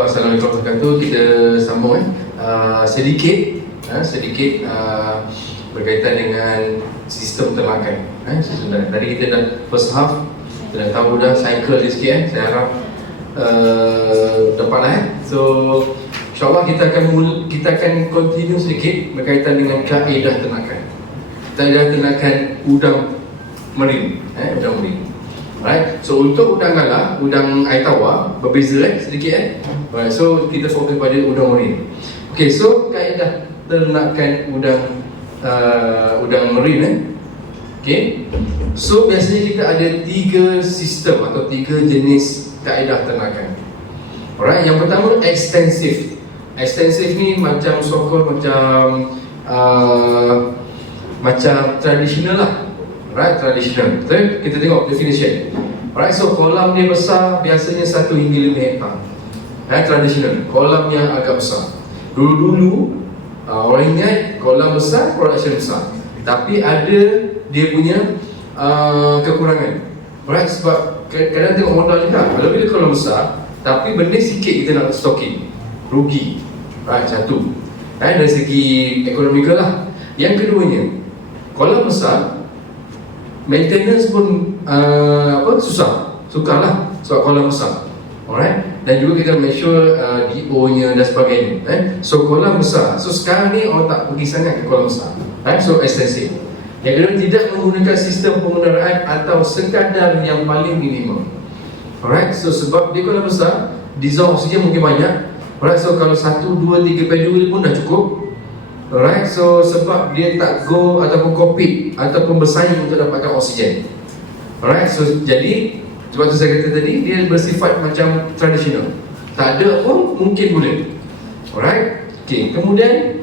Assalamualaikum warahmatullahi wabarakatuh. Kita sambung sedikit berkaitan dengan sistem termakan. Tadi kita dah first half, kita dah tahu dah cycle dia sikit. Saya harap dapat So insyaAllah kita akan continue sedikit berkaitan dengan kaedah ternakan. Kaedah ternakan udang marine, udang marine. Alright, so untuk udang galah, udang air tawar berbeza sedikit. Alright, so kita fokus pada udang marine. Okay, so kaedah ternakan udang marine. Okay, so biasanya kita ada 3 sistem atau 3 jenis kaedah ternakan. Alright, yang pertama extensive. Extensive ni macam so-called macam tradisional lah. Right, tradisional. Betul? Kita tengok definition. Alright, so kolam dia besar, biasanya 1 hingga 5 hektar. Tradisional, kolam yang agak besar. Dulu-dulu orang ingat kolam besar, production besar. Tapi ada dia punya kekurangan. Alright, sebab kadang tengok modal juga. Kalau bila kolam besar, tapi benda sikit kita nak stocking, rugi. Right, satu. Dari segi ekonomikal lah. Yang keduanya, kolam besar, maintenance pun susahlah sebab kolam besar. Alright, dan juga kita make sure DO-nya dan sebagainya. So kolam besar. So sekarang ni orang tak pergi sangat ke kolam besar. So extensive. Yang kedua, tidak menggunakan sistem pengenderaan atau sekadar yang paling minimum. Alright, so sebab dia kolam besar, dissolve oksigen mungkin banyak. Alright, so kalau 1, 2, 3 peduli pun dah cukup. Alright, so sebab dia tak go ataupun compete ataupun bersaing untuk dapatkan oksigen. Alright, so jadi sebab tu saya kata tadi, dia bersifat macam tradisional. Tak ada pun mungkin boleh. Alright, okay. Kemudian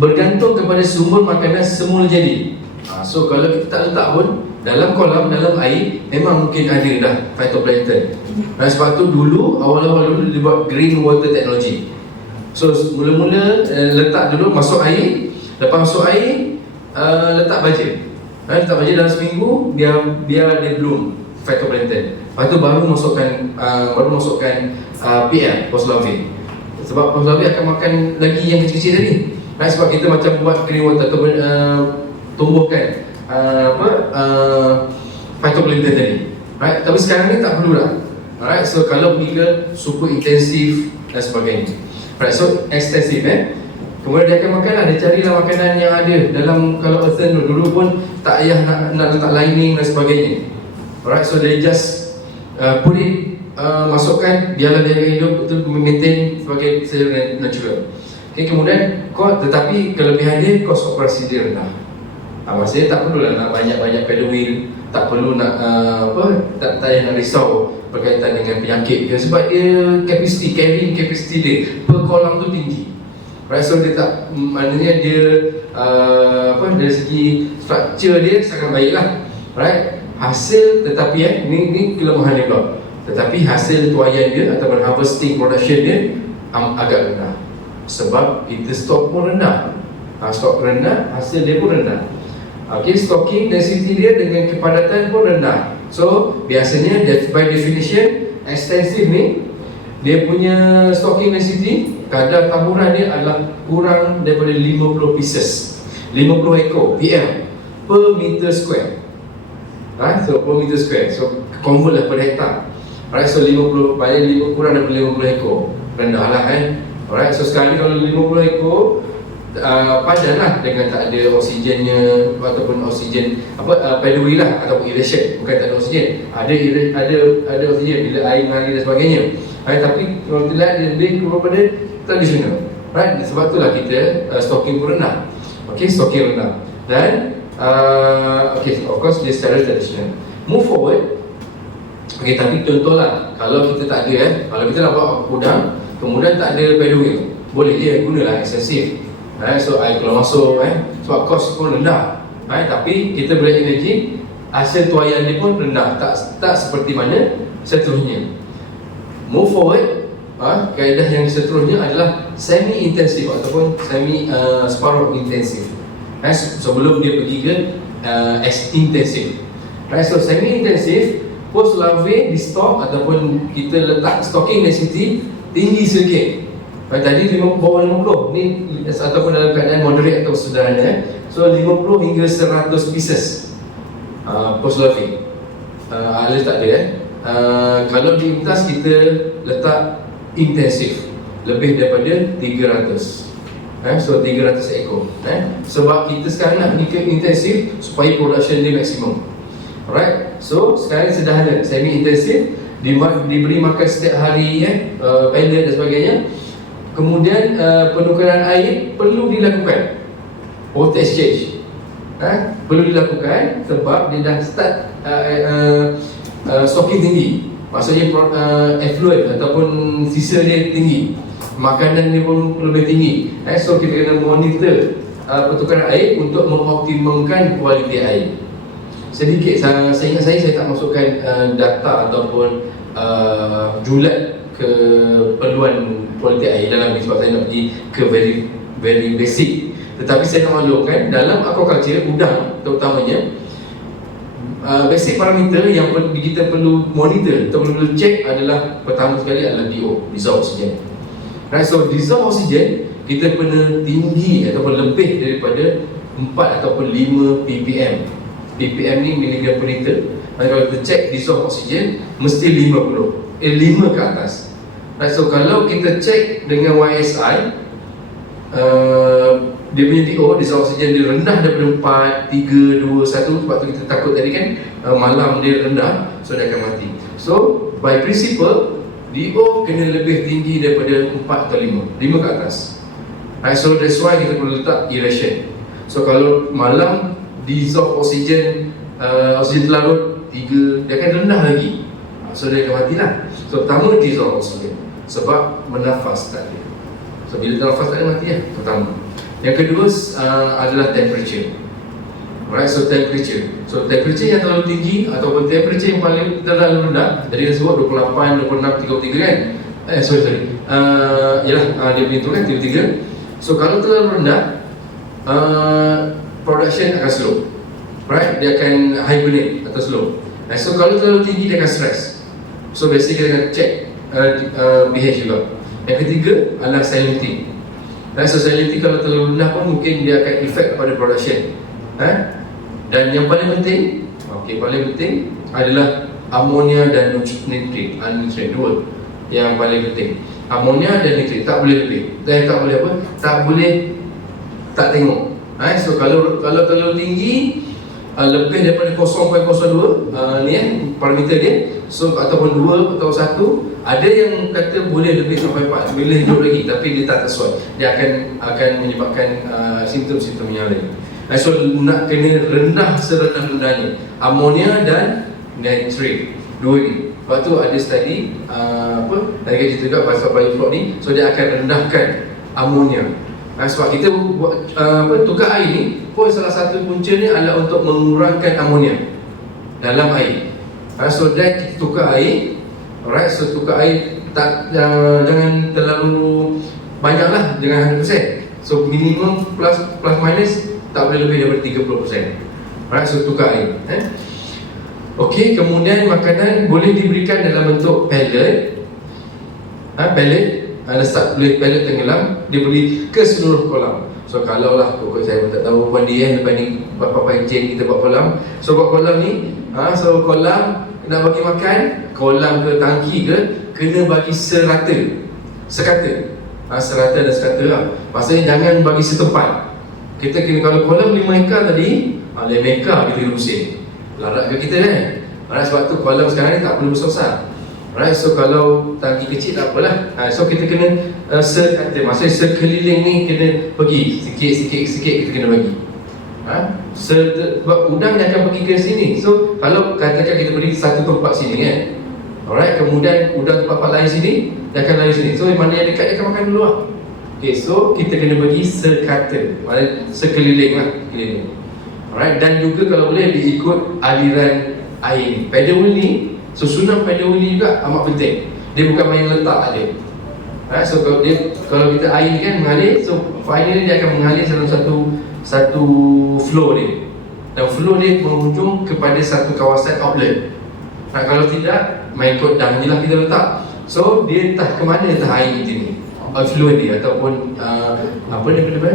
bergantung kepada sumber makanan semula jadi. So kalau kita tak letak pun dalam kolam, dalam air, memang mungkin ada dah phytoplankton. Sebab tu dulu, awal-awal dulu dia buat green water technology. So mula-mula letak dulu, masuk air. Lepas masuk air, letak baja. Letak baja dalam seminggu, biar dia bloom phytoplankton. Lepas tu baru masukkan PL, post larvae. Sebab post larvae akan makan lagi yang kecil-kecil tadi. Sebab kita macam buat green water atau tumbuhkan phytoplankton tadi. Right? Tapi sekarang ni tak perlu lah. Alright, so kalau pergi ke super intensif dan sebagainya. Right, so extensive. Kemudian dia akan makan lah, dia carilah makanan yang ada dalam, kalau earthen dulu pun tak payah nak letak lining dan sebagainya. Alright, so they just put it, masukkan, biarlah dia hidup, betul maintain sebagai secara natural. Okay, kemudian tetapi kelebihan dia, kos operasi dia rendah. Maksudnya tak perlulah nak banyak-banyak pedal wheel, tak perlu nak tak payah nak risau berkaitan dengan penyakit dia, sebab dia carrying capacity dia per kolam tu tinggi. Right, so dia tak, maknanya dia dari segi structure dia sangat baiklah. Right, hasil tetapi ni kelemahan dia pula. Tetapi hasil tuaian dia ataupun harvesting production dia agak rendah. Sebab kita stok pun rendah. Stok rendah, hasil dia pun rendah. Okay, stocking density dia dengan kepadatan pun rendah. So biasanya by definition extensive ni, dia punya stocking density, kadar taburan dia adalah kurang daripada 50 pieces, 50 ekor PL per meter square. So per meter square, so convert lah per hektar. Alright, so 50 kurang daripada 50 ekor, rendah lah Alright, so sekali kalau 50 ekor, padanlah dengan tak ada oksigennya ataupun oksigen peduli lah ataupun irrigation, bukan tak ada oksigen, ada oksigen bila air mengalir dan sebagainya. Tapi kalau kita lihat dia lebih kepada tradisional. Right, sebab itulah kita stocking pun rendah. Okay, stocking rendah. Dan okay, of course dia secara tradisional. Move forward. Okay, tapi contohlah kalau kita tak ada kalau kita nak buat udang kemudian tak ada peduli, boleh je gunalah extensive. So air keluar masuk sebab kos pun rendah. Tapi kita beri energi, hasil tuaian dia pun rendah, tak seperti mana seterusnya. Move forward, kaedah yang seterusnya adalah semi intensif ataupun separuh intensif. Sebelum dia pergi ke intensif. So semi intensif, post larvae di stok ataupun kita letak stocking density tinggi sedikit. Tadi bawah 50 ni ataupun dalam keadaan moderate atau sederhana. So 50 hingga 100 pieces post loving. Tak ada kalau di UMTAS kita letak intensif lebih daripada 300. So 300 ekor. Sebab kita sekarang nak pergi ke intensif supaya production dia maksimum. Alright. So sekarang sederhana, semi intensif, diberi makan setiap hari, pellet dan sebagainya. Kemudian penukaran air perlu dilakukan, water exchange perlu dilakukan sebab dia dah start stocking tinggi. Maksudnya effluent ataupun sisa dia tinggi, makanan dia pun lebih tinggi. So kita kena monitor pertukaran air untuk mengoptimumkan kualiti air. Sedikit saya ingat saya tak masukkan data ataupun julat keperluan kualiti air dalam ni sebab saya nak pergi ke very basic. Tetapi saya nak maklumkan dalam aquaculture udang terutamanya, basic parameter yang kita perlu monitor atau perlu check adalah pertama sekali adalah DO, dissolved oxygen. Right, so dissolved oxygen kita kena tinggi ataupun lebih daripada 4 ataupun 5 ppm. ppm ni miligram per liter. Kalau kita check dissolved oxygen mesti 5 ke atas. Right, so kalau kita check dengan YSI, dia punya DO, dissolved oxygen dia rendah daripada 4, 3, 2, 1. Sebab tu kita takut tadi kan, malam dia rendah, so dia akan mati. So by principle DO kena lebih tinggi daripada 4 atau 5 ke atas. Right, so that's why kita perlu letak aeration. So kalau malam dissolved oxygen, oksigen terlarut 3, dia akan rendah lagi, so dia akan matilah. So pertama dissolved oxygen sebab menafas tak ada. So bila nafas tak ada mati lah, pertama. Yang kedua adalah temperature. Alright, so temperature. So temperature yang terlalu tinggi ataupun temperature yang paling terlalu rendah, jadi dia sebut 28, 26, 33 kan? Dia begitu kan, 33. So kalau terlalu rendah, production akan slow. Right, dia akan hibernate atau slow. So kalau terlalu tinggi dia akan stress. So biasanya kita akan check pH juga. Yang ketiga adalah salinity. So salinity kalau terlalu rendah pun mungkin dia akan effect pada production. Dan yang paling penting, paling penting adalah ammonia dan nitrate. Nutrient dua yang paling penting. Ammonia dan nitrate tak boleh lebih. Tak boleh apa? Tak boleh tak tengok. So kalau terlalu tinggi, lebih daripada 0.02 parameter dia, so ataupun 2 atau 1, ada yang kata boleh lebih sampai 4, boleh hidup lagi, tapi dia tak sesuai. Dia akan menyebabkan simptom-simptom yang lain. So nak kena rendah serendah-rendahnya ammonia dan nitrate, dua ni. Lepas tu ada study dari kaji juga pasal biofloc ni, so dia akan rendahkan ammonia. Sebab kita buat tukar air ni pun salah satu puncanya adalah untuk mengurangkan amonia dalam air. So dan kita tukar air, alright, so tukar air jangan terlalu banyak lah, jangan 100%. So minimum plus minus tak boleh lebih daripada 30%. Alright, so tukar air. Okey, kemudian makanan boleh diberikan dalam bentuk pellet. Pellet start boleh pellet tenggelam, dia beri ke seluruh kolam. So kalau lah pokok saya pun tak tahu mandi lepas ni berapa encik kita buat kolam. So buat kolam ni, so kolam nak bagi makan, kolam ke tangki ke, kena bagi serata, sekata. Serata dan sekata lah. Maksudnya jangan bagi setempat. Kita kena, kalau kolam 5 ekar tadi, 5 ekar kita kena bersih. Larat ke kita kan? Sebab tu kolam sekarang ni tak perlu besar-besar. Right, so kalau tangki kecil tak apalah. So kita kena sekata, maksudnya sekeliling ni kena pergi sikit kita kena bagi. Sebab udang dia akan pergi ke sini. So kalau katakan kita beri satu tempat sini kan, alright, kemudian udang tempat lain sini, dia akan lari sini. So mana yang dekat dia akan makan dulu lah. Okay, so kita kena bagi sekata, maksudnya sekeliling lah, keliling. Alright, dan juga kalau boleh diikut aliran air. Paddle wheel ni, susunan paddle wheel ni juga amat penting. Dia bukan main letak aja. So kalau kita air ni kan mengalir, so finally dia akan mengalir dalam satu flow dia. Dan flow dia menghujung kepada satu kawasan outlet. Kalau tidak, main ikut dam je lah kita letak. So dia entah ke mana entah air kita ni, effluent dia ataupun apa dia kena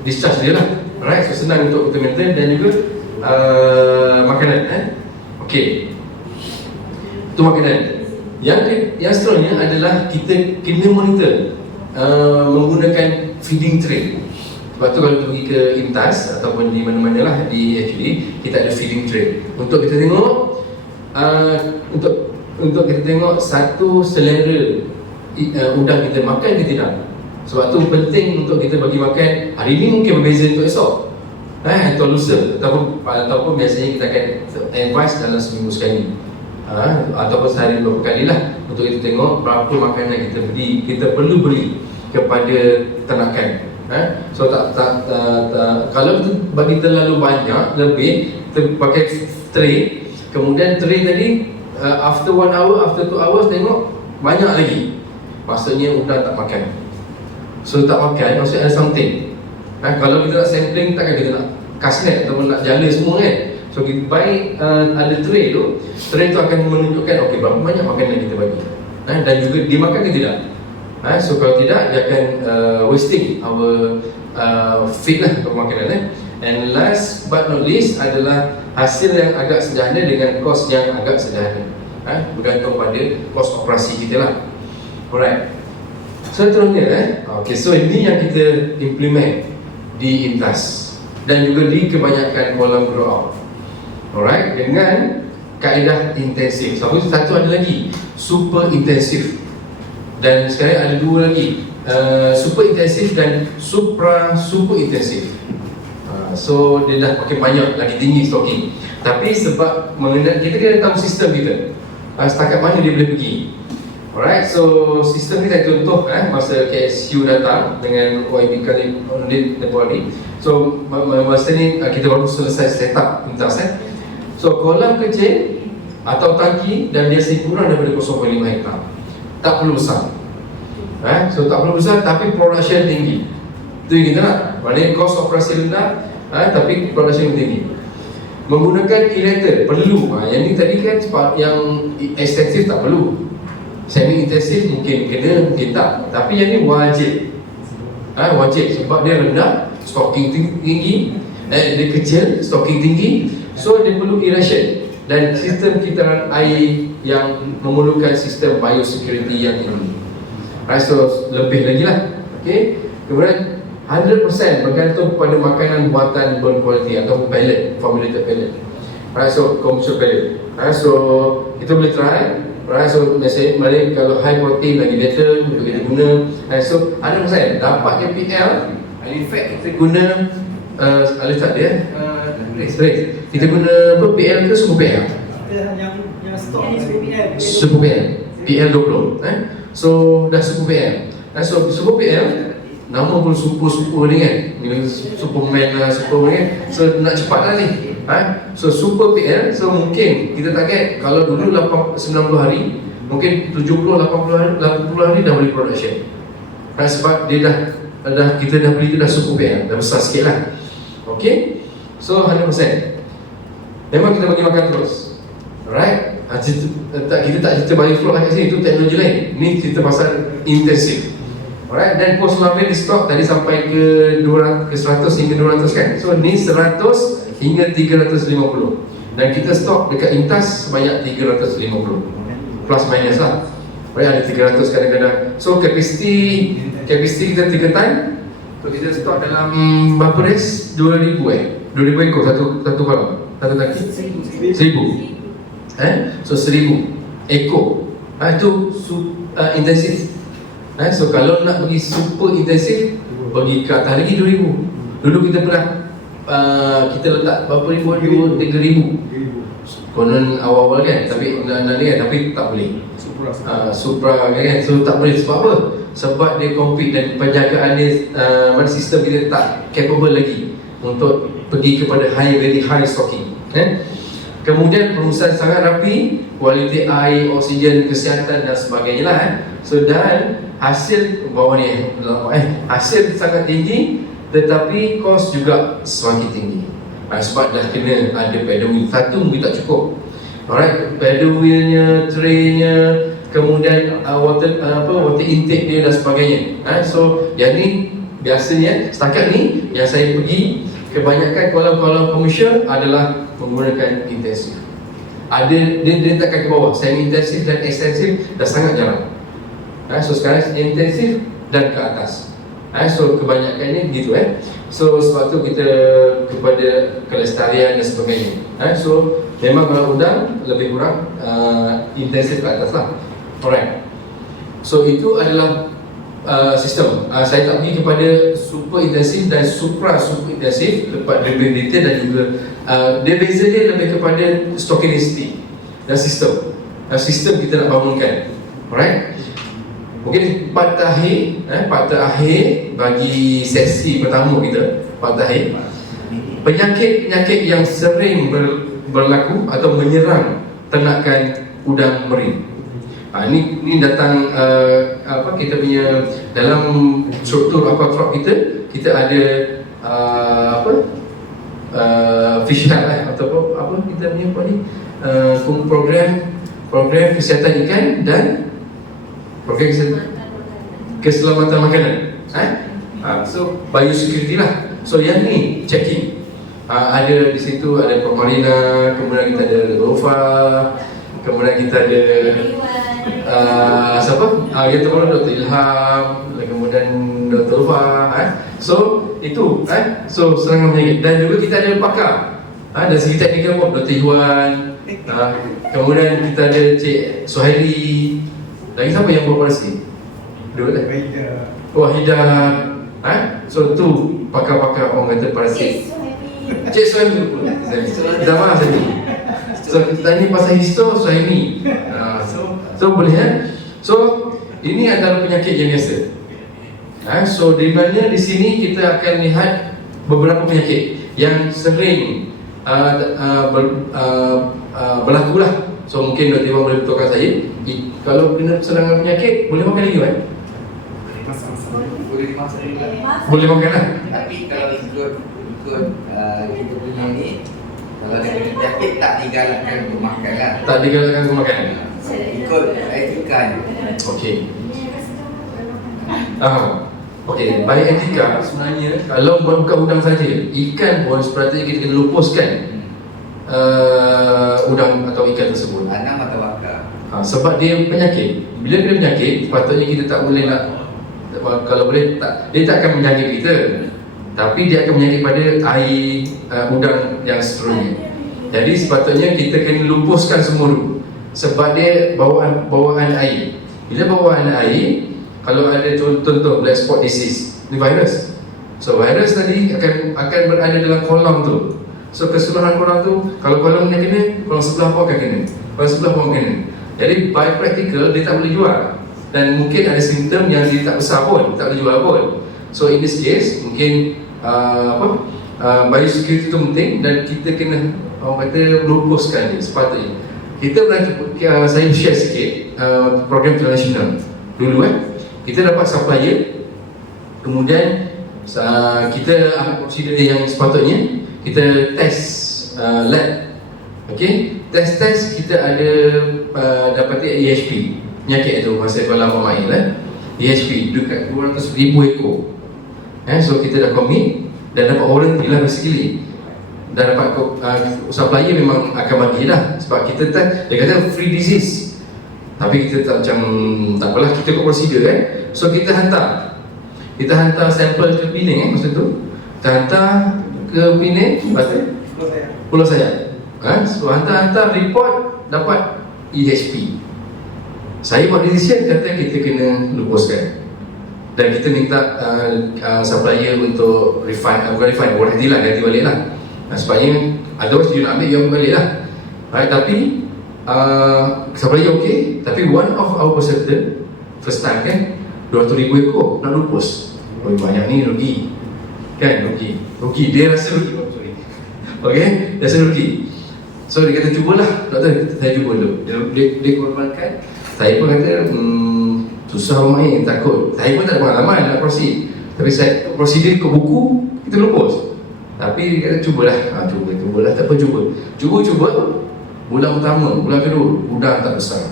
discharge dia lah. Alright, so senang untuk kita maintain dan juga makanan. Okey, itu makanan. Yang seterusnya adalah kita kena monitor menggunakan feeding tray. Sebab tu kalau pergi ke INTAS ataupun di mana-mana lah di HUD, kita ada feeding tray untuk kita tengok untuk kita tengok satu selera udang kita makan ke tidak. Sebab tu penting untuk kita bagi makan hari ni mungkin berbeza untuk esok, atau lusa, ataupun biasanya kita akan advise dalam seminggu sekali, ataupun sehari beberapa kali lah, untuk kita tengok berapa makanan kita perlu beri kepada ternakan. So kalau kita bagi terlalu banyak, lebih kita pakai tray, kemudian tray tadi after 1 hour, after 2 hours tengok banyak lagi, maksudnya udang tak makan. So tak makan maksudnya ada something. Kalau kita nak sampling, takkan kita nak kasnet ataupun nak jala semua kan. So kita baik ada tray tu akan menunjukkan okey berapa banyak makanan kita bagi, dan juga dimakan ke tidak. So kalau tidak, dia akan wasting our feed lah untuk makanan. And last but not least adalah hasil yang agak sederhana dengan kos yang agak sederhana, bergantung pada kos operasi kita lah. Alright, seterusnya okay, so ini yang kita implement di INTAS dan juga di kebanyakan kolam grow out. Alright, dengan kaedah intensif. Satu ada lagi super intensif, dan sekarang ada dua lagi, super intensif dan super intensif. So dia dah makin banyak, lagi tinggi stocking. Tapi sebab kita kena tahu sistem kita, setakat mana dia boleh pergi. Alright, so sistem ni saya contoh masa KSU datang dengan OIB kali tempoh hari. So masa ni kita baru selesai set up INTAS. So kolam kecil atau tangki dan biasa kurang daripada 0.5 hektar, tak perlu besar. So tak perlu besar tapi production tinggi. Itu yang kita nak. Maknanya cost operasi rendah, tapi production tinggi. Menggunakan aerator perlu. Yang ni tadi kan yang ekstensif tak perlu. Semi intensif mungkin kena, mungkin tak. Tapi yang ni wajib. Wajib sebab dia rendah, stocking tinggi, dia kecil, stocking tinggi. So dia perlu aeration dan sistem kitaran air yang memerlukan sistem biosecurity yang tinggi. So lebih lagi lah. Okay. Kemudian 100% bergantung pada makanan buatan berkualiti atau pellet, formulated pellet. So commercial pellet. So kita boleh try. So misalnya kalau high protein lagi better untuk kita guna. So 100% dapat KPL. In fact kita guna ada tak dia? Kita guna apa, PL ke super PL? Yang stok ni super PL. Super PL. PL 20. So dah super PL. So super PL nama pun super ni kan. Superman lah, super kan. So nak cepat lah ni. So super PL, so mungkin kita target kalau dulu 90 hari, mungkin 70-80 hari dah boleh production. Sebab dia dah kita dah beli, dah super PL, dah besar sikit lah. Okay, so 100%. Memang kita bagi makan terus. Alright, kita tak cerita bioflow lah kat sini, itu teknologi lain. Ni cerita pasal intensif. Alright, dan post lamin di stok tadi sampai ke 100 hingga 200 kan. So ni 100 hingga 350. Dan kita stok dekat INTAS sebanyak 350. Plus minus lah. Ada 300 kadang-kadang. So capacity kita 3 ton. So kita stok dalam berapa race? 2,000 2,000 ekor satu malam. Satu tangki 1,000. So 1,000 ekor. Itu intensif. So kalau nak pergi super intensif, pergi ke atas lagi 2,000. Dulu kita pernah kita letak berapa ribu? 3,000. Konon awal-awal kan, tapi nak ni kan, tapi tak boleh. Supra kan, so tak boleh. Sebab apa? Sebab dia compete dan penjagaan dia, sistem kita tak capable lagi untuk pergi kepada very high stocking. Kemudian perusahaan sangat rapi, kualiti air, oksigen, kesihatan dan sebagainya lah. So dan hasil bawah ni hasil sangat tinggi, tetapi kos juga semakin tinggi. Sebab dah kena ada pandemik. Satu mungkin tak cukup. Alright, pedal wheelnya, traynya, kemudian water intake dia dan sebagainya. So yang ni biasanya setakat ni yang saya pergi, kebanyakan kolam-kolam komersial adalah menggunakan intensif. Dia takkan ke bawah. Semi intensif dan ekstensif dah sangat jarang. So sekarang intensif dan ke atas. So kebanyakannya gitu So sebab tu kita kepada kelestarian dan sebagainya. So memang kalau udang lebih kurang intensif ke atas lah. Alright. So itu adalah sistem. Saya tak pergi kepada super intensif dan supra intensif, lebih detail dan juga dia beza dia lebih kepada stochastic dan sistem. Sistem kita nak bangunkan. Alright. Mungkin part terakhir bagi sesi pertama kita, part terakhir, penyakit-penyakit yang sering berlaku atau menyerang ternakan udang meri. Ini datang kita punya dalam struktur aquaculture kita ada fish health atau apa kita punya program kesihatan ikan dan program keselamatan makanan. So biosecurity lah. So yang ni checking. Ada di situ ada Promarina, kemudian kita ada Rofa, kemudian kita ada siapa? Yang terbaru Dr. Ilham, kemudian Dr. Rufa. So itu so serangan penyakit. Dan juga kita ada pakar dari segi teknikal pun Dr. Iwan, kemudian kita ada Cik Suhaili. Lagi siapa yang buat operasi? Dua lah. Wahidah. So tu pakar-pakar orang kata parasit. Cik Suhaili. Zaman saya. So kita tanya pasal histo Suhaili. So boleh So ini adalah penyakit yang biasa. So di mana di sini kita akan lihat beberapa penyakit yang sering berlaku lah. So mungkin Dr. Iwan boleh betulkan saya. Kalau kena serangan penyakit, boleh makan lagi kan? Boleh dimasak juga. Boleh makan lah. Tapi kalau ikut kita punya ni, kalau ada penyakit tak digalakkan untuk makan lah. Tak digalakkan untuk makan. Ikut etika ni. Okey. Okey, baik etika sebenarnya kalau bukan udang saja, ikan pun sepatutnya kita kena lupuskan udang atau ikan tersebut. Anam atau bakar. Sebab dia penyakit. Bila kena penyakit, sepatutnya kita tak boleh nak, kalau boleh tak, dia tak akan menyakit kita, tapi dia akan menyakit pada air udang yang seterusnya. Jadi sepatutnya kita kena lupuskan semua dulu. Sebab dia bawaan air. Bila bawaan air, kalau ada contoh black spot disease, ni virus. So virus tadi akan berada dalam kolam tu. So keseluruhan kolam tu, kalau kolam ni kena, kolam sebelah pun akan kena, kolam sebelah pun kena. Jadi by practical dia tak boleh jual. Dan mungkin ada simptom yang dia tak besar pun, tak boleh jual pun. So in this case, mungkin biosecurity tu penting dan kita kena orang kata lupuskan dia sepatutnya. Saya share sikit program international dulu kita dapat supplier, kemudian kita ambil prosedur yang sepatutnya, kita test lab. Okey, test kita ada dapat EHP penyakit tu masa kolam Mamail EHP dekat 200,000 ekor. So kita dah commit dan dapat warranty lah basically. Dan dapat supplier memang akan bagi lah. Sebab kita tak, dia kata free disease. Tapi kita tak macam, tak apalah, kita ikut prosedur So kita hantar sampel ke Penang masa tu. Kita hantar ke Penang, Pulau Sayang. So hantar report, dapat EHP. Saya buat decision kata kita kena lupuskan. Dan kita minta supplier untuk refund, bukan refund, ganti balik lah. Sebabnya otherwise dia nak ambil, dia ambil balik lah. Tapi supplier okey, tapi one of our peserta first time 200,000 ekor nak lupus. Banyak ni rugi. Rugi, dia rasa rugi. Okey, dia rasa rugi. So dia kata cubalah, doktor, saya cuba dulu. Dia korbankan. Saya pun kata susah main, takut. Saya pun tak ada pengalaman nak proceed. Tapi saya prosedur ikut buku, kita lupus. Tapi dia kata cubalah, tak apa, cuba. Bulan pertama, bulan kedua, udang tak besar.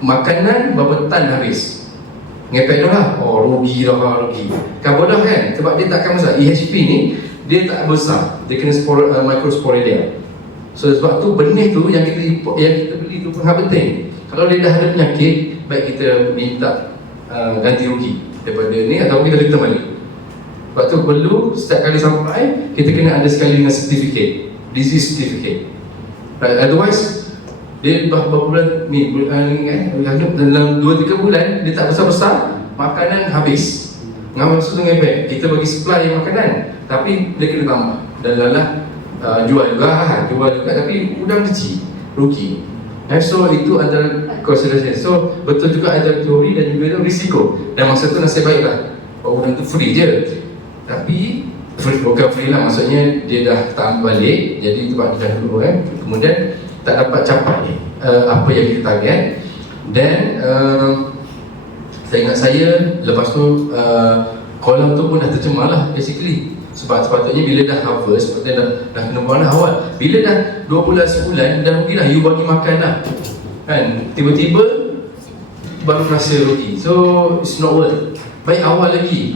Makanan berapa tan habis. Ngepek dah lah, rugi dah, rugi. Kan bodoh kan, sebab dia takkan besar. EHP ni, dia tak besar. Dia kena microsporidia. So sebab tu benih tu yang kita beli tu sangat penting. Kalau dia dah ada penyakit, baik kita minta ganti rugi daripada ni atau kita return balik. Sebab tu perlu setiap kali sampai kita kena ada sekali dengan certificate, disease certificate. Otherwise dia berapa bulan ni dalam 2-3 bulan dia tak besar-besar, makanan habis. Maksud tu ngepek, kita bagi supply makanan tapi dia kena tambah dan lalah jual juga tapi udang kecil, rugi. So itu antara consideration. So betul juga ada teori dan juga ada risiko. Dan masa tu nasib baiklah udang tu free je. Tapi bukan free lah, maksudnya dia dah tak balik. Jadi tempat dia dah dulu kan. Kemudian tak dapat capai apa yang kita target. Dan saya ingat saya lepas tu kolam tu pun dah tercemar lah basically. Sebab sepatutnya bila dah harvest, sepatutnya dah kena buang dah awal. Bila dah 2 bulan, sebulan, dah rugi lah, you bagi makan lah. Kan, tiba-tiba baru rasa rugi. So, it's not worth. Baik awal lagi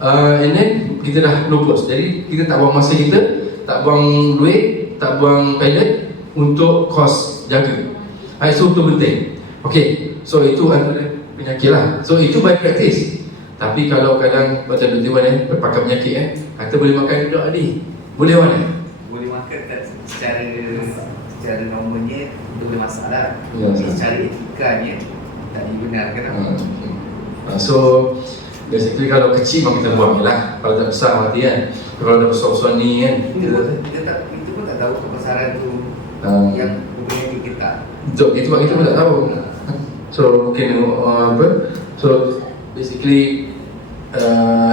and then kita dah lupus. Jadi, kita tak buang masa kita, tak buang duit, tak buang pallet untuk kos jaga. So, itu penting. Okay, so itu antara penyakit lah. So, itu by practice. Tapi kalau kadang macam Dr. Wan berpakai penyakit kata boleh makan duduk ni, boleh mana? Boleh makan secara normalnya itu boleh masalah. Ya, secara etikanya tak dibenarkan. So basically kalau kecil memang kita buang lah. Kalau tak besar mati kan. Kalau dah besar-besar ni kan kita pun tak tahu kebesaran tu yang penyakit kita. Betul, itu kita pun tak tahu. So mungkin so basically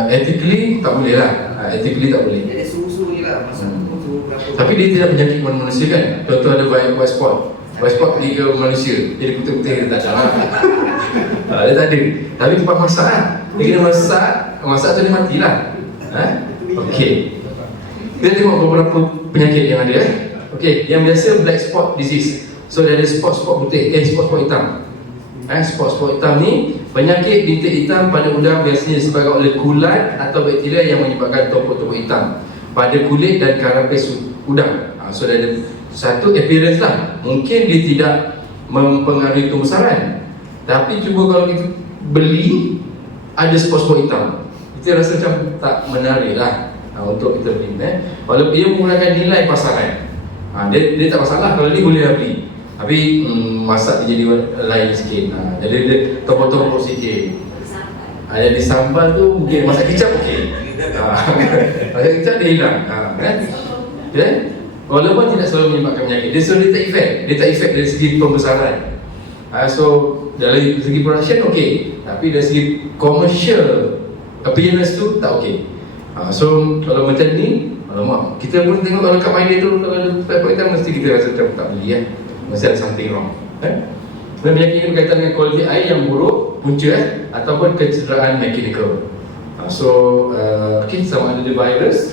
ethically tak boleh lah. Ethically tak boleh. Jadi susu je lah, masak susu berapa. Tapi dia tidak penyakit manusia kan. Contoh ada white spot. White spot pergi ke manusia, dia putih-putih, dia tak ada. Dia tak ada. Tapi tempat masak kan. Dia kena masak tu dia matilah. Okey. Kita tengok beberapa penyakit yang ada. Okey, yang biasa black spot disease. So dia ada spot-spot putih, spot-spot hitam. Spot-spot hitam ni penyakit bintik hitam pada udang biasanya disebabkan oleh kulat atau bakteria yang menyebabkan topok-topok hitam pada kulit dan karapes udang. So dia ada satu appearance lah. Mungkin dia tidak mempengaruhi pembesaran, tapi cuba kalau kita beli ada spot-spot hitam, kita rasa macam tak menarik lah untuk kita beli. Walaupun dia menggunakan nilai pasaran, dia tak masalah kalau dia boleh beli. Tapi masak dia jadi lain sikit. Jadi dia topok-topok sikit. Jadi sambal tu mungkin masak kicap okey. Masak kicap dia hilang. Kan? Walaupun tidak selalu menyebabkan penyakit, dia selalu tak efek dari segi pembesaran. So dari segi production okey, tapi dari segi commercial appearance tu tak okey. So kalau macam ni, alamak, kita pun tengok kalau kat main dia tu kalau ada pepper hitam mesti kita rasa macam tak beli kan. Mesti ada something wrong. Dan penyakit ini berkaitan dengan kualiti air yang buruk, punca ataupun kecederaan mekanikal. So, sama ada dia virus,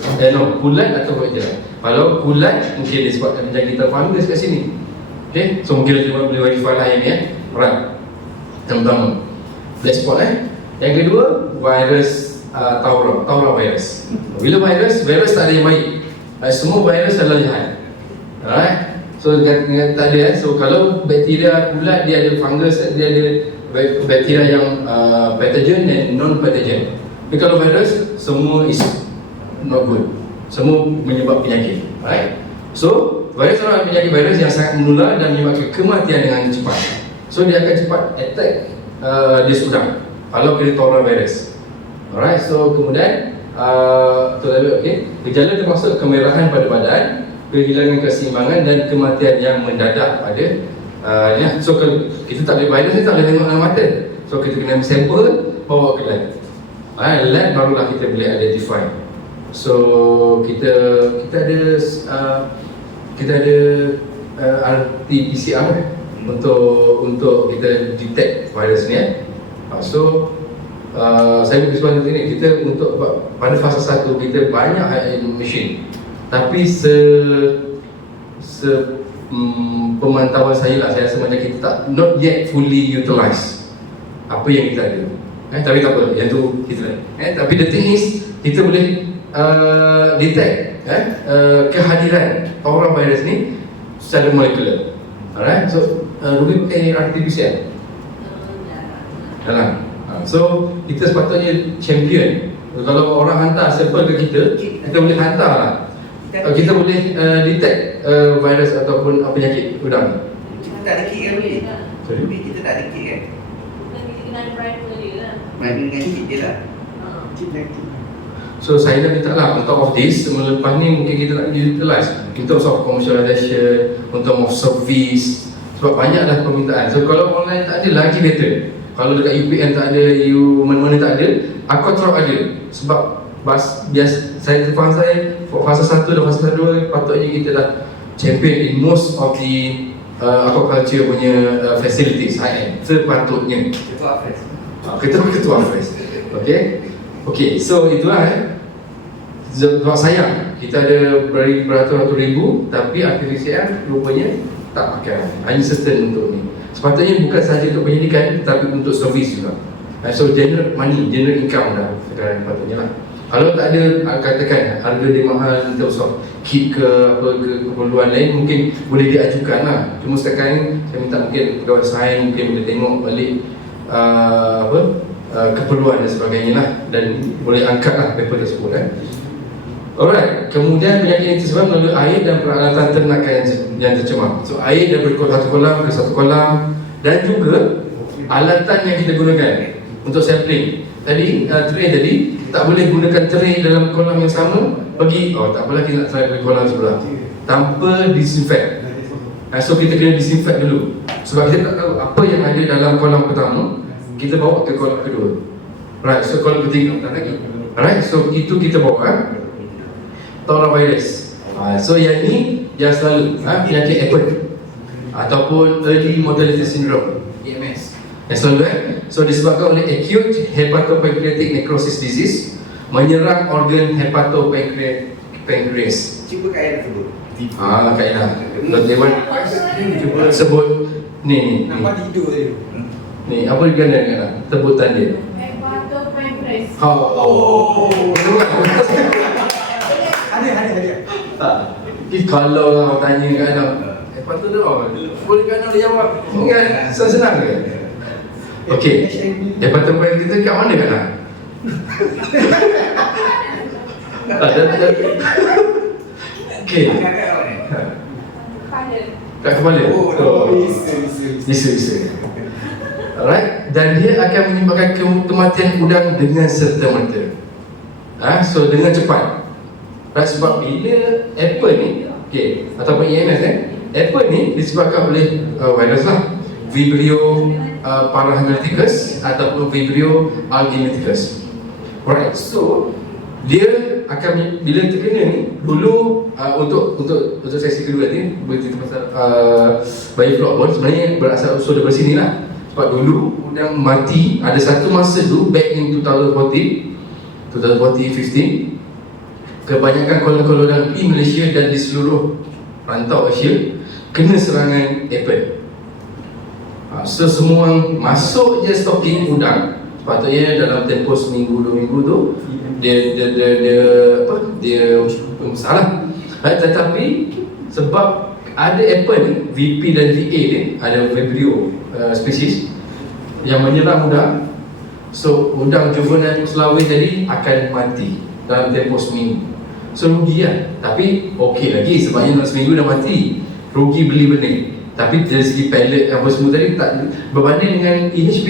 kulat atau bakteria. Kalau kulat, mungkin disebabkan penyakit fungus kat sini. Okay, so mungkin dia boleh verify lah yang ni Right. Yang pertama, black spot Yang kedua, virus Taura virus. Bila virus tak ada yang baik. Semua virus adalah jahat. Alright. So tak ada So kalau bakteria kulat, dia ada fungus, dia ada bakteria yang pathogen dan non-pathogen. Tapi kalau virus, semua is not good. Semua menyebab penyakit. Right? So virus adalah penyakit virus yang sangat menular dan menyebabkan kematian dengan cepat. So dia akan cepat attack dia udang kalau kena Taura virus. Alright, so kemudian gejala termasuk kemerahan pada badan, kehilangan keseimbangan dan kematian yang mendadak pada so kita tak boleh virus ni tak boleh tengok dalam mata. So kita kena sampel, bawa ke lab. Lab barulah kita boleh identify. So kita ada RT-PCR untuk kita detect virus ni. So saya berkata seperti ini, kita untuk pada fasa 1 kita banyak machine, tapi pemantauan saya lah, saya rasa macam kita tak not yet fully utilise apa yang kita ada. Tapi tak apa, yang tu kita tapi the thing is, kita boleh detect kehadiran coronavirus ni secara molekular. Alright, so Ruby pakai RT-PCR dalam. So kita sepatutnya champion. Kalau orang hantar sampel ke kita boleh hantar lah. Kita boleh detect virus ataupun penyakit udang. Kita tak ada kit kan Ruby? Sorry? Ruby kita tak ada kit kan? Kita kena ada primer dia lah. Main dengan kit je lah. So saya dah minta lah, on top of this, selepas ni mungkin kita nak utilise in terms of commercialization, in terms of service. Sebab banyaklah permintaan. So kalau online tak ada, lagi better. Kalau dekat UPN tak ada, mana-mana tak ada, aku terus ada. Sebab saya faham saya, fasa 1 dan fasa 2 patutnya kita dah champion in most of the aquaculture punya facilities high-end. Sepatutnya. Ketua Afres. Ketua Afres. Okay, so itulah sebab sayang kita ada beratus-ratus ribu, tapi RT-PCR rupanya tak pakai, hanya certain untuk ni. Sepatutnya bukan sahaja untuk penyelidikan, tetapi untuk servis juga. So generate money, generate income dah sekarang patutnya lah. Kalau tak ada, katakan harga dia mahal in terms of kit ke apa ke keperluan lain, mungkin boleh diajukan lah. Cuma setakat ni saya minta mungkin pegawai sains mungkin boleh tengok balik keperluan dan sebagainya lah, dan boleh angkat lah paper tersebut Alright, kemudian penyakit ini disebabkan melalui air dan peralatan ternakan yang tercemar. So air daripada satu kolam ke satu kolam, dan juga alatan yang kita gunakan untuk sampling. Tadi tray tadi tak boleh gunakan tray dalam kolam yang sama, pergi tak apalah kita nak try pergi kolam sebelah tanpa disinfect. So kita kena disinfect dulu, sebab kita tak tahu apa yang ada dalam kolam pertama, kita bawa ke kolam kedua. Right, so kolam ketiga tak lagi. Alright, so itu kita bawa coronavirus. So yang ni yang selalu penyakit EPID ataupun Early Mortality Syndrome, EMS. Yang selalu so disebabkan oleh Acute Hepatopancreatic Necrosis Disease, menyerang organ hepatopancreas. Cuba kaedah sebut. Kaedah. Dewan cuba sebut ni. Nampak tidur dia. Ni apa dia kena sebutan dia? Hepatopancreas. Ada. Kalau orang tanya kan patut boleh kan dia jawab. Kan senang ke? Okey. Hepatopancreas kita kat mana kan? Ada. Okey. Kat kepala. Bisa. Alright, dan dia akan menyebabkan kematian udang dengan serta-merta. So dengan cepat. Sebab bila apple ni, ataupun EMS apple ni disebabkan oleh virus lah, Vibrio parahematicus ataupun Vibrio alginiticus. Alright, so dia akan bila terkena ni dulu untuk sesi kedua ni bercerita pasal biofloc bone sebenarnya berasal usul daripada sini lah. Sebab dulu udang mati ada satu masa tu back in 2014, 15, kebanyakan kolam-kolam udang di Malaysia dan di seluruh rantau Asia kena serangan aphids. So semua masuk je stocking udang, sepatutnya dalam tempoh seminggu 2 minggu tu dia salah. Tetapi sebab ada aphid ni, VP dan VA ni, ada Vibrio spesies yang menyerang udang. So udang juvenile Sulawesi tadi akan mati dalam tempoh seminggu. So rugi lah. Tapi okey lagi sebabnya dalam seminggu dah mati, rugi beli benih. Tapi dari segi pellet apa semua tadi tak berbanding dengan EHP.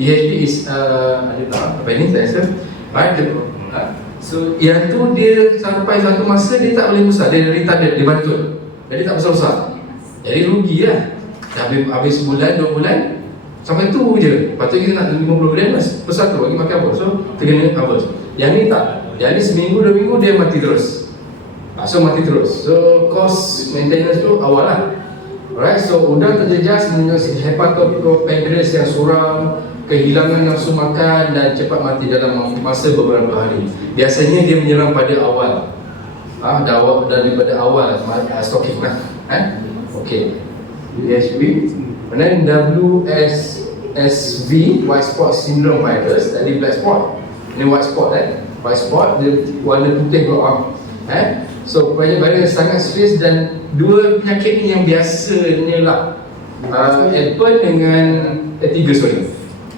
EHP is apa ni saya rasa so yang tu dia sampai satu masa dia tak boleh besar, dia retarded, dia bantut, jadi tak besar-besar, jadi rugi lah. Habis sebulan 2 bulan sampai tu je, patut kita nak 50 bulan mas besar tu bagi makan apa, so terkena apa. Yang ni tak, yang ni seminggu 2 minggu dia mati terus. So mati terus, so cost maintenance tu awal lah. Alright, so udang terjejas menyebabkan hepatopancreas yang suram, kehilangan nafsu makan dan cepat mati dalam masa beberapa hari. Biasanya dia menyerang pada awal daripada awal stocking lah. Okay. UHB. And then WSSV, white spot syndrome virus. Tadi black spot. Ini white spot white spot dia warna putih keluar. So virus sangat serius dan dua penyakit ni yang biasanya lah. Apple dengan tiga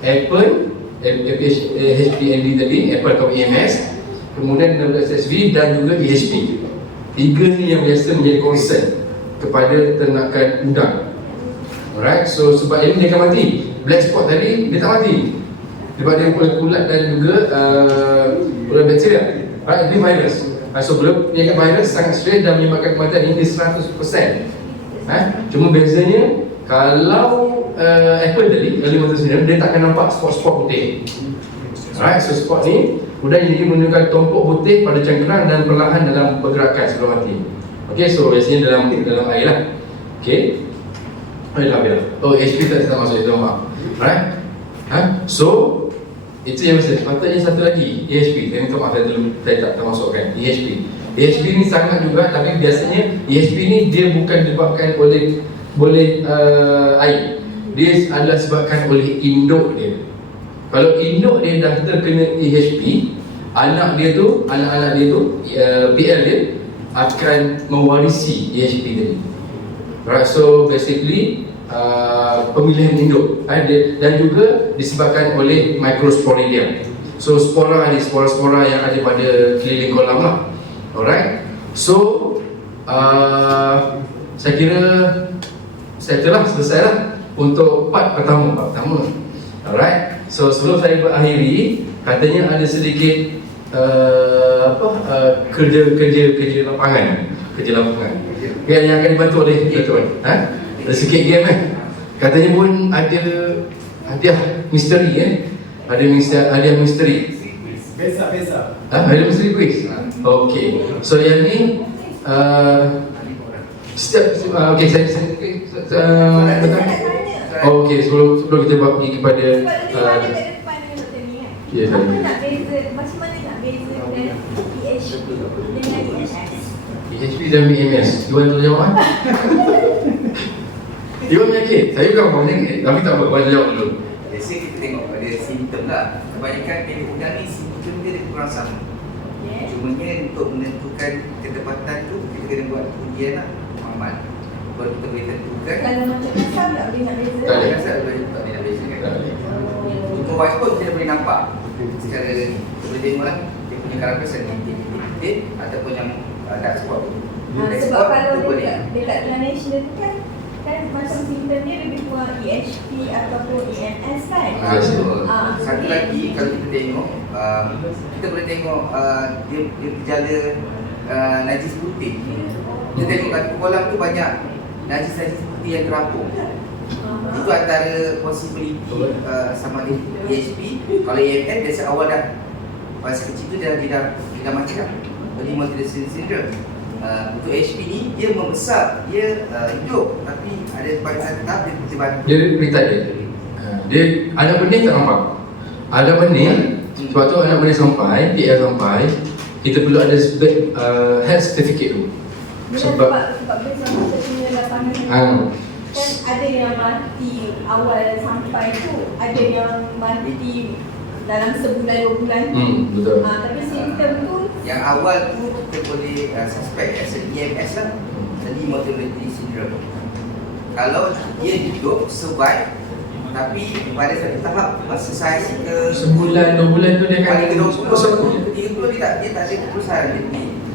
Apple HPLD tadi, Apple atau EMS, kemudian WSSV dan juga EHP. Tiga ni yang biasa menjadi concern kepada ternakan udang. Alright, so sebab ini dia akan mati. Black spot tadi dia tak mati sebab dia kulat dan juga kulat bakteria. Alright, ini virus. So penyakit virus sangat serius dan menyebabkan kematian hingga 100%. Cuma bezanya kalau Apple tadi, early motor syndrome, dia tak akan nampak spot-spot putih. Alright, so spot ni udang ini menunjukkan tompok putih pada cangkang dan perlahan dalam pergerakan sebelum mati. Okay, so biasanya dalam air lah. Okay, HP tak masuk itu, maaf. Alright, so itu yang mesti. Patutnya satu lagi, EHP. Saya minta maaf, saya tak termasukkan EHP. EHP ni sangat juga, tapi biasanya EHP ni dia bukan disebabkan oleh air. Dia adalah disebabkan oleh induk dia. Kalau induk dia dah terkena EHP, anak-anak dia tu PL dia akan mewarisi EHP tadi. Right, so basically pemilihan induk dan juga disebabkan oleh Microsporidium. So spora yang ada pada keliling kolam lah. Alright, so saya kira saya telah selesai lah untuk part pertama. Alright, so sebelum saya berakhiri, katanya ada sedikit kerja lapangan. Yang akan dibantu oleh tuan. Ada sikit game katanya pun ada hadiah misteri Ada hadiah misteri. Biasa. Ada misteri quiz. Okay. So yang ni okay, saya okay, sebelum kita pergi kepada ya, saya. Macam mana nak beza dengan PHP dengan EMS? PHP dan BMS. Dua tu jawab. Dia penyakit. Saya bukan orang penyakit, tapi tak apa, buat jawab dulu. Biasa kita tengok pada simptom lah. Kebanyakan penyakit udang ni simptom dia kurang sama. Cumanya untuk menentukan ketepatan tu kita kena buat ujian lah, amal. Baru kita boleh tentukan. Kalau macam kasar tak boleh nak beza? Tak boleh. Kasar tak boleh nak beza kan. Cuma white spot kita boleh nampak secara ni. Kita boleh tengok lah dia punya karakter titik ataupun yang dark spot. Sebab kalau dekat national tu kan macam simptom dia lebih kurang EHP ataupun EMS kan. Satu lagi kalau kita tengok kita boleh tengok dia berjala najis putih. Kita tengok kat kolam tu banyak najis putih yang terapung. Itu antara possibility sama ada EHP. Kalau EMS biasa awal dah masa kecil tu dia dah mati dah. Early motilation syndrome. Untuk HP ni dia membesar, dia hidup, tapi ada pada satu tahap dia terjebat. Dia beritahu dia anak benih tak nampak. Anak benih, sebab tu anak benih sampai, PL sampai, kita perlu ada health certificate tu. Sebab besar kita punya lapangan kan ada yang mati awal sampai tu, ada yang mati dalam sebulan 2 bulan. Betul. Tapi simptom tu yang awal tu kita boleh suspect as EMS lah, early mortality syndrome. Kalau dia hidup, survive, tapi pada satu tahap masa saiz ke sebulan 2 bulan tu dia akan paling ke 20 dia tak ada keputusan.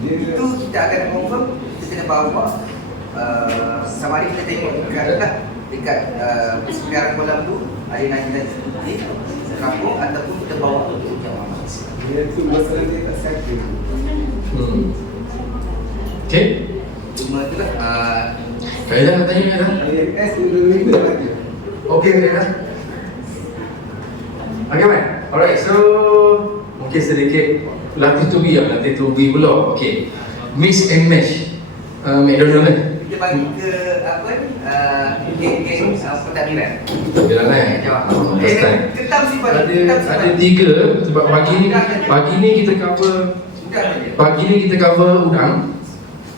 Itu kita akan confirm, kita kena bawa sama ada kita tengok dekat sekarang kolam tu ada najis putih kampung ataupun kita bawa untuk ujian amal. Dia tu masalah dia tak sakit. Okay. Cuma itulah Kailan nak tanya kan? IMS dulu minggu lagi. Okay, Kailan. Okay, man. Alright, so mungkin sedikit latih to be pula. Okay. Mix and match. McDonald kan? kita bagi ke apa ni geng-geng pentadbiran. Pentadbiran kan? Jawab. First time. Kita mesti bagi. Ada 3 sebab pagi ni kita cover Sudah saja. pagi ni kita cover udang.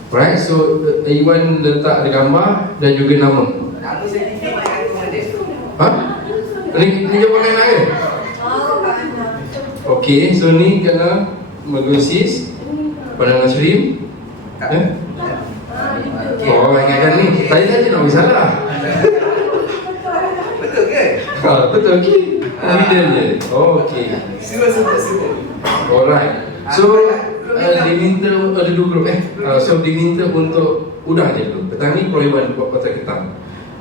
Right, so Iwan letak ada gambar dan juga nama. Nama saya ni mana dia? Ha? Ni jawapan nak ke? Oh, Ana. Okey, so ni kena Magosis, Pandangan Shrimp. Eh? Oh, ingatkan ni. Tadi saja nak bagi salah. Betul ke? Ha, betul okey. Middle je. Oh, okey. Semua. Alright. So diminta ada 2 grup so diminta untuk udang je dulu. Petang ni Proiwan buat pasal ketam.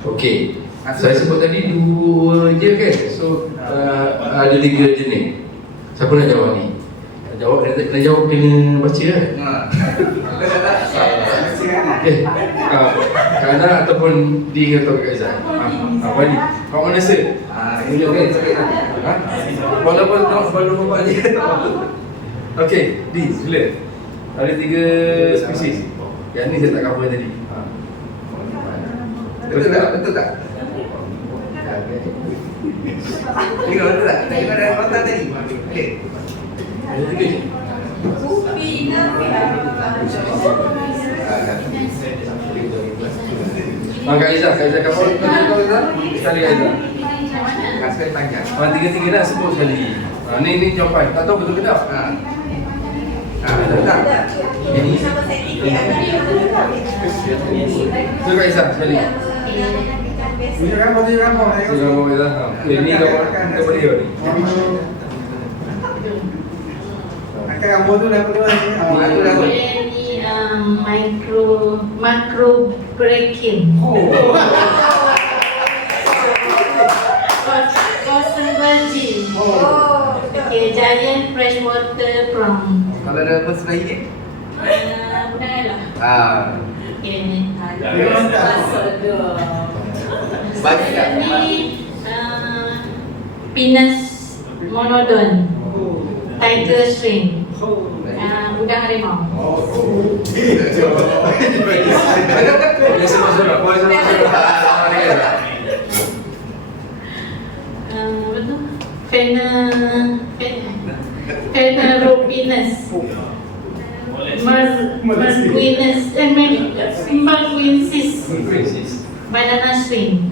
Okey. Saya sebut tadi 2 je kan. So ada 3 jenis. Siapa nak jawab ni? Jawab kena jawab kena baca kan? Kana ataupun D atau Kak Izzat. Apa ni? Kau mana sir? Ini juga kan? Walaupun tak belum buat dia. Okey, D, sila. Ada 3 spesies. Yang ni saya tak cover tadi. Betul tak? Betul tak? Betul tak? Tadi mana kotak tadi? Boleh? Ada 3 je. Upi nabi. Kak Izzat cover. Sekali Kak Izzat. Kasih panjang. 3 dah sebut sekali. Ni jawapan. Tak tahu betul ke tak? Betul tak? Ini. Nama saya Tiki. Ana. So Kak Izzat sekali. Punya gambar. Sudah mau Izzat. Ini gambar dia ni. Akan gambar tu dapat tu ni. Aku dah buat. Ini macro breaking. Coastal virgin. Oh, Okay, giant freshwater prawn. Kalau ada apa sebelah ini? Bukan lah. Okay, ni. Bagi tak? Ini Pinus monodon. Tiger shrimp. Udang harimau. Biasa masuk tak? Boleh masuk tak? Apa tu? Phaneropinus. Marquinensis. Banana shrimp.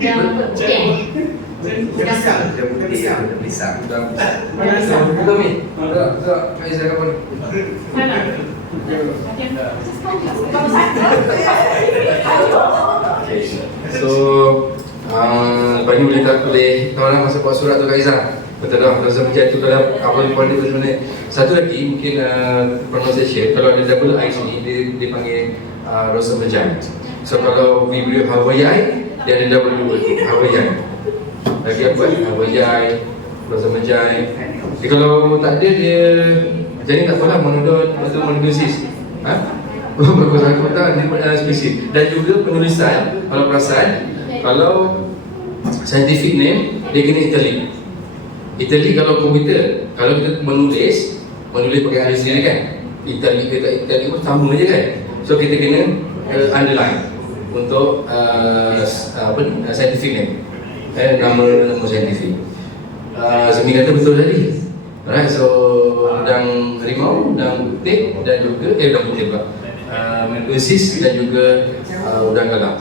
Udang apa? Udang. Pisang. Pisang. Betul ni? Tak, Kak Izzat cover ni. Mana? So, lepas ni boleh tak boleh orang masa buat surat tu Kak Izzat. Betul dah, rasa macam tu kalau apa lupa dia sebenarnya. Satu lagi mungkin pronunciation, kalau ada double I sini dia panggil rasa menjai. So kalau Vibrio Hawaiian dia ada double word Hawaiian. Lagi apa? Hawaiian, rasa menjai. Jadi kalau tak ada dia jadi tak apalah monodon atau monodosis. Bagus aku tahu dia spesies. Dan juga penulisan kalau perasan kalau scientific name dia kena Itali kalau komputer, kalau kita menulis pakai alis sendiri kan. Itali ke tak Itali pun sama je kan. So kita kena underline untuk scientific name. Nama scientific. Semi kata betul tadi. Alright, so udang harimau, udang putih dan juga udang putih pula. Medusis dan juga udang galah.